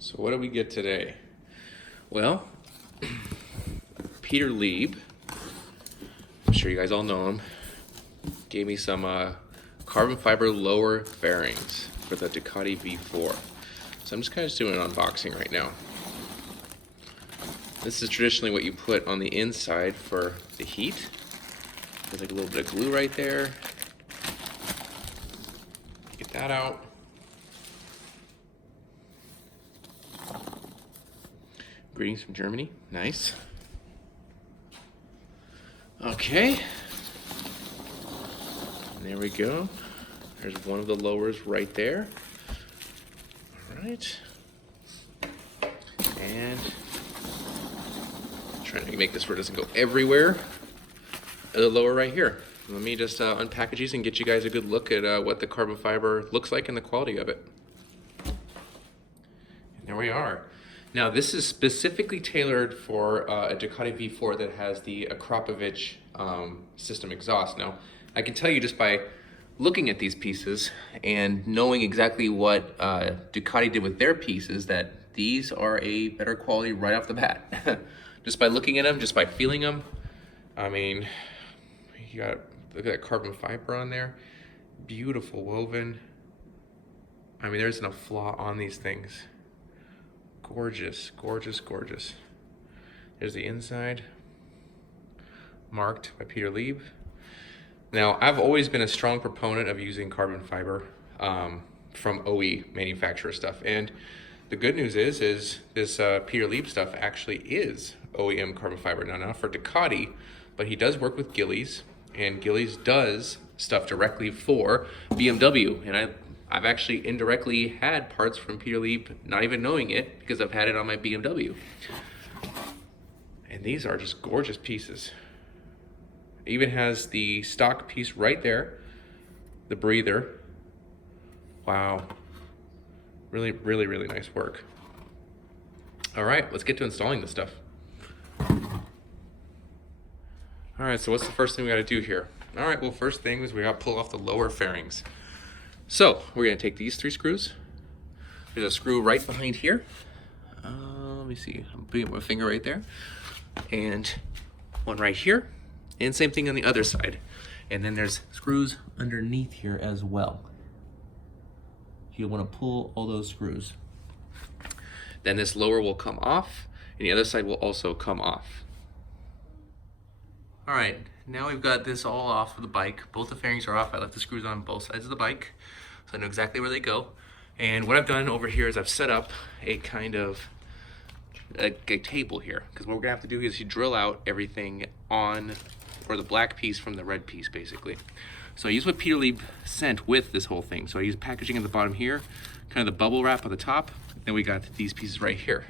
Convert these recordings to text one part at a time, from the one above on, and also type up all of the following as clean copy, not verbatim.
So what do we get today? Well, Peter Lieb, I'm sure you guys all know him, gave me some carbon fiber lower fairings for the Ducati V4. So I'm just kind of doing an unboxing right now. This is traditionally what you put on the inside for the heat. There's like a little bit of glue right there. Get that out. Greetings from Germany. Nice. Okay. And there we go. There's one of the lowers right there. All right. And trying to make this where it doesn't go everywhere. The lower right here. Let me just unpackage these and get you guys a good look at what the carbon fiber looks like and the quality of it. And there we are. Now this is specifically tailored for a Ducati V4 that has the Akrapovic system exhaust. Now I can tell you just by looking at these pieces and knowing exactly what Ducati did with their pieces that these are a better quality right off the bat. Just by looking at them, just by feeling them. I mean, you got, look at that carbon fiber on there. Beautiful woven. I mean, there's no flaw on these things. Gorgeous, gorgeous, gorgeous. There's the inside, marked by Peter Lieb. Now, I've always been a strong proponent of using carbon fiber from OE manufacturer stuff. And the good news is this Peter Lieb stuff actually is OEM carbon fiber. Now, not for Ducati, but he does work with Gillies, and Gillies does stuff directly for BMW. And I've actually indirectly had parts from Peter Lieb, not even knowing it, because I've had it on my BMW. And these are just gorgeous pieces. It even has the stock piece right there, the breather. Wow. Really, really, really nice work. All right, let's get to installing this stuff. All right, so what's the first thing we gotta do here? All right, well, first thing is we gotta pull off the lower fairings. So we're gonna take these 3 screws. There's a screw right behind here. Let me see, I'm putting my finger right there. And one right here. And same thing on the other side. And then there's screws underneath here as well. You'll wanna pull all those screws. Then this lower will come off, and the other side will also come off. All right, now we've got this all off of the bike. Both the fairings are off. I left the screws on both sides of the bike, so I know exactly where they go. And what I've done over here is I've set up a kind of a table here, because what we're gonna have to do is you drill out everything on, or the black piece from the red piece, basically. So I use what Peter Lieb sent with this whole thing. So I use packaging at the bottom here, kind of the bubble wrap on the top, then we got these pieces right here.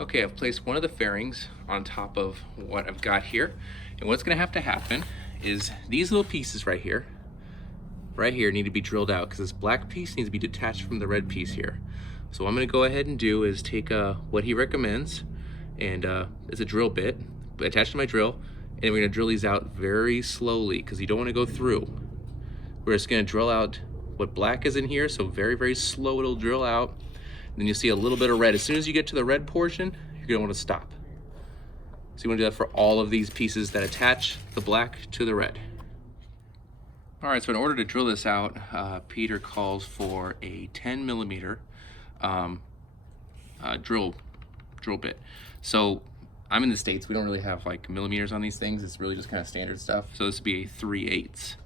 Okay, I've placed one of the fairings on top of what I've got here. And what's gonna have to happen is these little pieces right here need to be drilled out, because this black piece needs to be detached from the red piece here. So what I'm gonna go ahead and do is take what he recommends, and it's a drill bit, attached to my drill, and we're gonna drill these out very slowly, because you don't wanna go through. We're just gonna drill out what black is in here, so very, very slow it'll drill out. Then you'll see a little bit of red. As soon as you get to the red portion, you're gonna wanna stop. So you wanna do that for all of these pieces that attach the black to the red. All right, so in order to drill this out, Peter calls for a 10 millimeter drill bit. So I'm in the States, we don't really have like millimeters on these things. It's really just kind of standard stuff. So this would be a 3/8.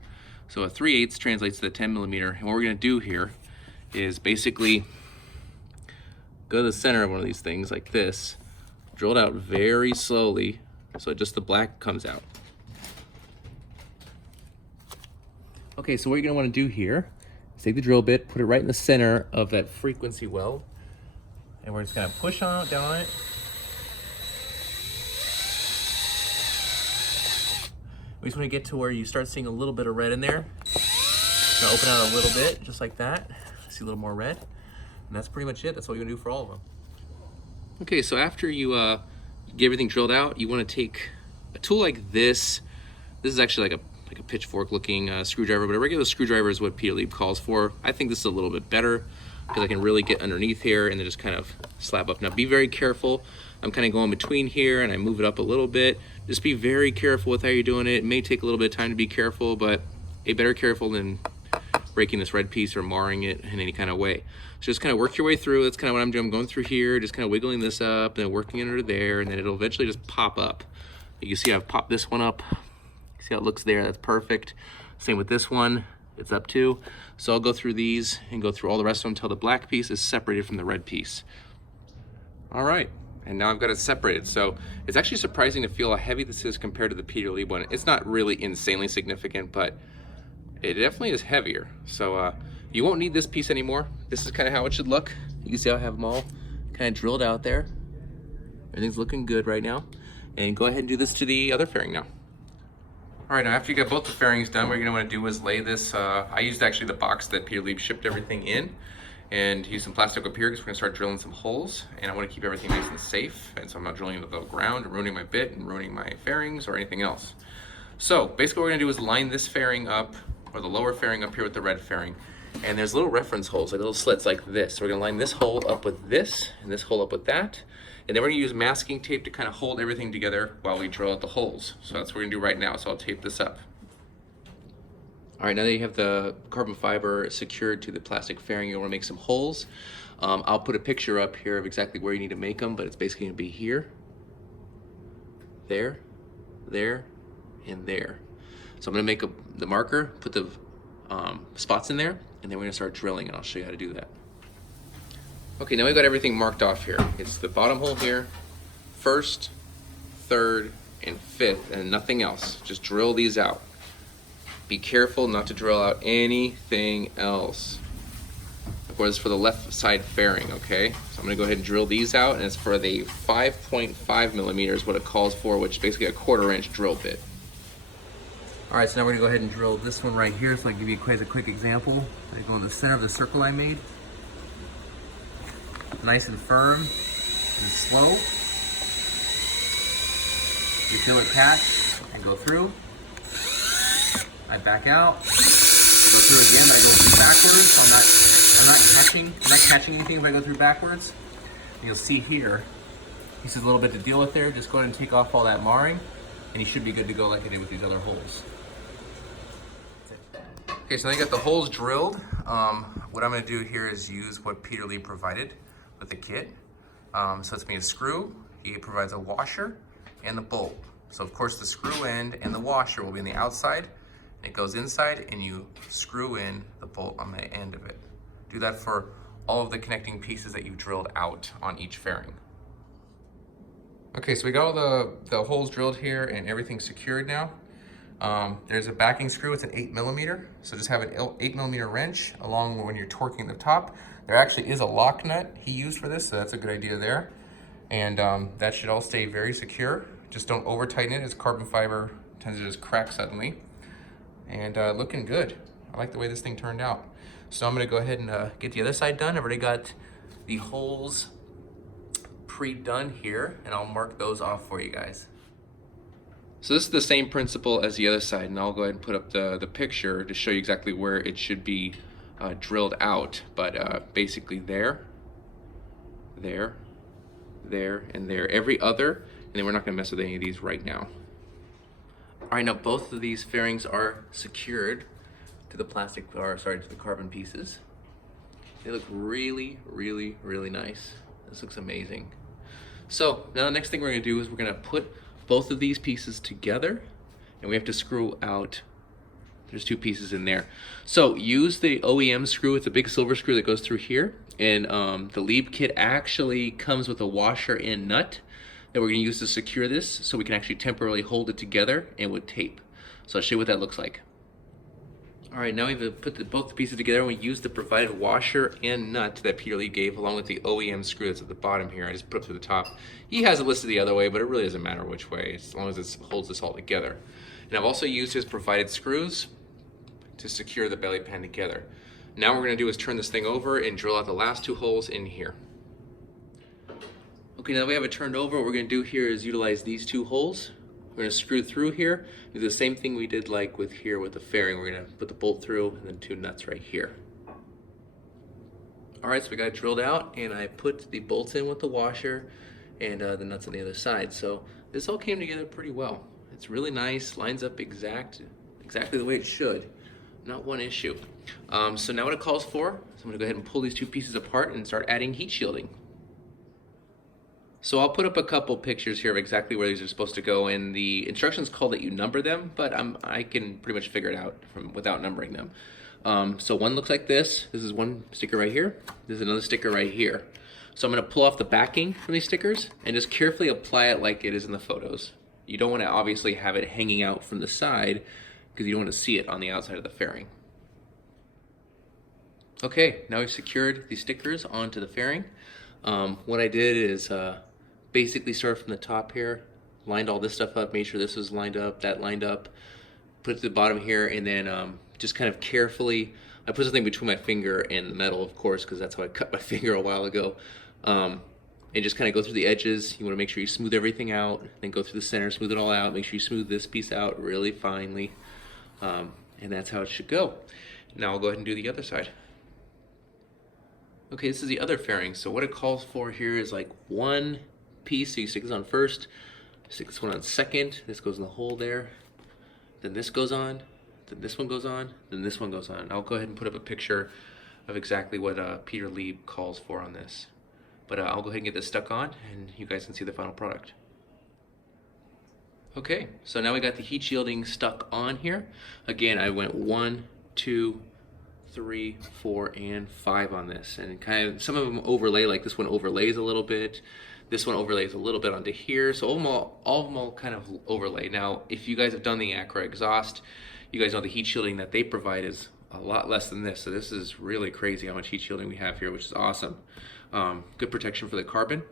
So a 3/8 translates to the 10 millimeter. And what we're gonna do here is basically go to the center of one of these things like this, drill it out very slowly so just the black comes out. Okay, so what you're gonna wanna do here is take the drill bit, put it right in the center of that frequency weld, and we're just gonna push down on it. We just wanna get to where you start seeing a little bit of red in there. Gonna open out a little bit, just like that. See a little more red. And that's pretty much it. That's what you're gonna do for all of them. Okay, so after you get everything drilled out, you wanna take a tool like this. This is actually like a pitchfork looking screwdriver, but a regular screwdriver is what Peter Lieb calls for. I think this is a little bit better. because I can really get underneath here and then just kind of slap up. Now be very careful. I'm kind of going between here and I move it up a little bit. Just be very careful with how you're doing it. It may take a little bit of time to be careful, but better careful than breaking this red piece or marring it in any kind of way. So just kind of work your way through. That's kind of what I'm doing. I'm going through here, just kind of wiggling this up, and then working under there, and then it'll eventually just pop up. You can see I've popped this one up. See how it looks there? That's perfect. Same with this one. It's up too. So I'll go through these and go through all the rest of them until the black piece is separated from the red piece. All right. And now I've got it separated. So it's actually surprising to feel how heavy this is compared to the Peter Lieb one. It's not really insanely significant, but it definitely is heavier. So you won't need this piece anymore. This is kind of how it should look. You can see how I have them all kind of drilled out there. Everything's looking good right now. And go ahead and do this to the other fairing now. All right, now after you get both the fairings done, what you're gonna wanna do is lay this, I used actually the box that Peter Lieb shipped everything in, and use some plastic up here because we're gonna start drilling some holes, and I wanna keep everything nice and safe, and so I'm not drilling into the ground, or ruining my bit, and ruining my fairings, or anything else. So basically what we're gonna do is line this fairing up, or the lower fairing up here with the red fairing, and there's little reference holes, like little slits like this. So we're gonna line this hole up with this, and this hole up with that, and then we're gonna use masking tape to kind of hold everything together while we drill out the holes. So that's what we're gonna do right now, so I'll tape this up. All right, now that you have the carbon fiber secured to the plastic fairing, you'll wanna make some holes. I'll put a picture up here of exactly where you need to make them, but it's basically gonna be here, there, there, and there. So I'm gonna make the marker, put the spots in there, and then we're gonna start drilling, and I'll show you how to do that. Okay, now we've got everything marked off here. It's the bottom hole here, first, third, and fifth, and nothing else. Just drill these out. Be careful not to drill out anything else. Of course, for the left side fairing, okay? So I'm gonna go ahead and drill these out, and it's for the 5.5 millimeters, what it calls for, which is basically a 1/4 inch drill bit. All right, so now we're gonna go ahead and drill this one right here, so I'll give you a quick example. I go in the center of the circle I made. Nice and firm and slow. You feel it catch and go through. I back out, go through again. I go through backwards. So I'm not catching anything if I go through backwards. And you'll see here, this is a little bit to deal with there. Just go ahead and take off all that marring, and you should be good to go like I did with these other holes. Okay, so now you got the holes drilled. What I'm gonna do here is use what Peter Lieb provided with the kit. So it's me a screw, he provides a washer, and the bolt. So of course the screw end and the washer will be on the outside, and it goes inside, and you screw in the bolt on the end of it. Do that for all of the connecting pieces that you've drilled out on each fairing. Okay, so we got all the holes drilled here and everything secured now. There's a backing screw, it's an 8 millimeter. So just have an 8 millimeter wrench along when you're torquing the top. There actually is a lock nut he used for this, so that's a good idea there. And that should all stay very secure. Just don't over tighten it, as carbon fiber tends to just crack suddenly. And looking good. I like the way this thing turned out. So I'm gonna go ahead and get the other side done. I've already got the holes pre-done here, and I'll mark those off for you guys. So this is the same principle as the other side, and I'll go ahead and put up the picture to show you exactly where it should be drilled out. But basically there, there, there, and there. Every other, and then we're not gonna mess with any of these right now. All right, now both of these fairings are secured to the plastic, or sorry, to the carbon pieces. They look really, really, really nice. This looks amazing. So now the next thing we're gonna do is we're gonna put both of these pieces together, and we have to screw out, there's 2 pieces in there. So use the OEM screw, it's a big silver screw that goes through here, and the Lieb kit actually comes with a washer and nut that we're gonna use to secure this, so we can actually temporarily hold it together and with tape. So I'll show you what that looks like. All right, now we've put both the pieces together, and we use the provided washer and nut that Peter Lieb gave, along with the OEM screw that's at the bottom here. I just put it to the top. He has it listed the other way, but it really doesn't matter which way, as long as it holds this all together. And I've also used his provided screws to secure the belly pan together. Now what we're gonna do is turn this thing over and drill out the last 2 holes in here. Okay, now that we have it turned over, what we're gonna do here is utilize these 2 holes. We're gonna screw through here, do the same thing we did like with here with the fairing. We're gonna put the bolt through and then 2 nuts right here. All right, so we got it drilled out, and I put the bolts in with the washer and the nuts on the other side. So this all came together pretty well. It's really nice, lines up exactly the way it should. Not one issue. So now what it calls for, so I'm gonna go ahead and pull these two pieces apart and start adding heat shielding. So I'll put up a couple pictures here of exactly where these are supposed to go, and the instructions call that you number them, but I can pretty much figure it out without numbering them. So one looks like this. This is one sticker right here. This is another sticker right here. So I'm gonna pull off the backing from these stickers and just carefully apply it like it is in the photos. You don't wanna obviously have it hanging out from the side because you don't wanna see it on the outside of the fairing. Okay, now we've secured the stickers onto the fairing. What I did is basically start from the top here, lined all this stuff up, made sure this was lined up, that lined up, put it to the bottom here, and then just kind of carefully, I put something between my finger and the metal, of course, because that's how I cut my finger a while ago. And just kind of go through the edges. You want to make sure you smooth everything out, then go through the center, smooth it all out, make sure you smooth this piece out really finely. And that's how it should go. Now I'll go ahead and do the other side. Okay, this is the other fairing. So what it calls for here is like one piece. So you stick this on first, stick this one on second, this goes in the hole there, then this goes on, then this one goes on, then this one goes on. I'll go ahead and put up a picture of exactly what Peter Lieb calls for on this. But I'll go ahead and get this stuck on, and you guys can see the final product. Okay, so now we got the heat shielding stuck on here. Again, I went 1, 2, 3, 4, and 5 on this, and kind of some of them overlay, like this one overlays a little bit. This one overlays a little bit onto here, so all of them all kind of overlay. Now, if you guys have done the Acra exhaust, you guys know the heat shielding that they provide is a lot less than this, so this is really crazy how much heat shielding we have here, which is awesome. Good protection for the carbon.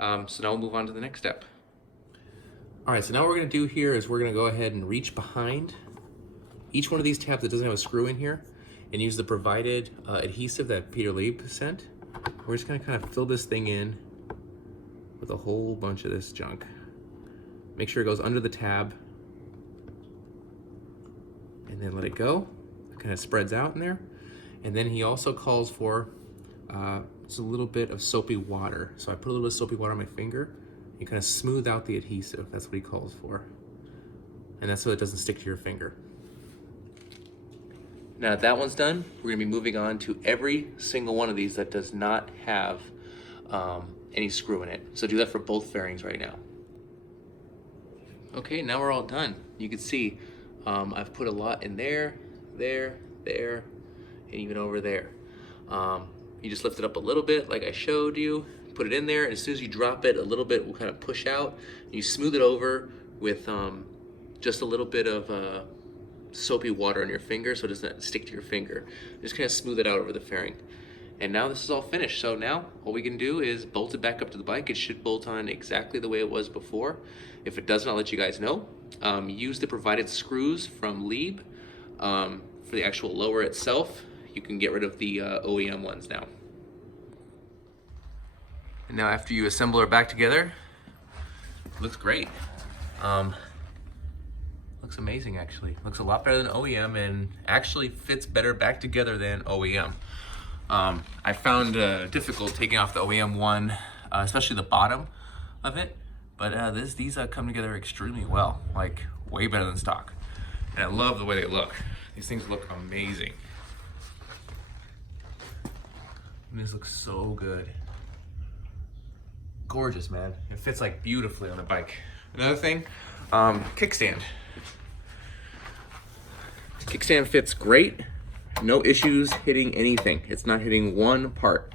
So now we'll move on to the next step. All right, so now what we're gonna do here is we're gonna go ahead and reach behind each one of these tabs that doesn't have a screw in here and use the provided adhesive that Peter Lieb sent. We're just gonna kind of fill this thing in with a whole bunch of this junk. Make sure it goes under the tab and then let it go. It kind of spreads out in there. And then he also calls for just a little bit of soapy water. So I put a little bit of soapy water on my finger and kind of smooth out the adhesive. That's what he calls for. And that's so it doesn't stick to your finger. Now that one's done, we're gonna be moving on to every single one of these that does not have any screw in it. So do that for both fairings right now. Okay, now we're all done. You can see I've put a lot in there, there, there, and even over there. You just lift it up a little bit like I showed you, put it in there, and as soon as you drop it, a little bit will kind of push out. You smooth it over with just a little bit of soapy water on your finger so it doesn't stick to your finger. Just kind of smooth it out over the fairing. And now this is all finished. So now all we can do is bolt it back up to the bike. It should bolt on exactly the way it was before. If it doesn't, I'll let you guys know. Use the provided screws from Lieb for the actual lower itself. You can get rid of the OEM ones now. And now after you assemble it back together, it looks great. Looks amazing actually. Looks a lot better than OEM and actually fits better back together than OEM. I found difficult taking off the OEM one, especially the bottom of it, but these come together extremely well, like way better than stock. And I love the way they look. These things look amazing. And this looks so good. Gorgeous, man. It fits like beautifully on the bike. Another thing, kickstand. Kickstand fits great. No issues hitting anything. It's not hitting one part.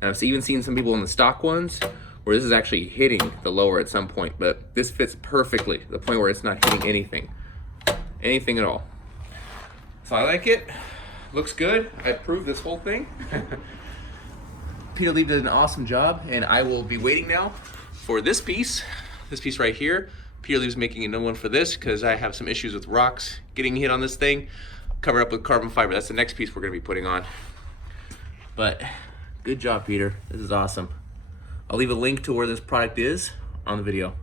And I've even seen some people in the stock ones where this is actually hitting the lower at some point, but this fits perfectly to the point where it's not hitting anything at all. So I like it. Looks good. I approved this whole thing. Peter Lieb did an awesome job, and I will be waiting now for this piece right here. Peter Lieb's making a new one for this because I have some issues with rocks getting hit on this thing. Covered up with carbon fiber. That's the next piece we're gonna be putting on. But good job, Peter. This is awesome. I'll leave a link to where this product is on the video.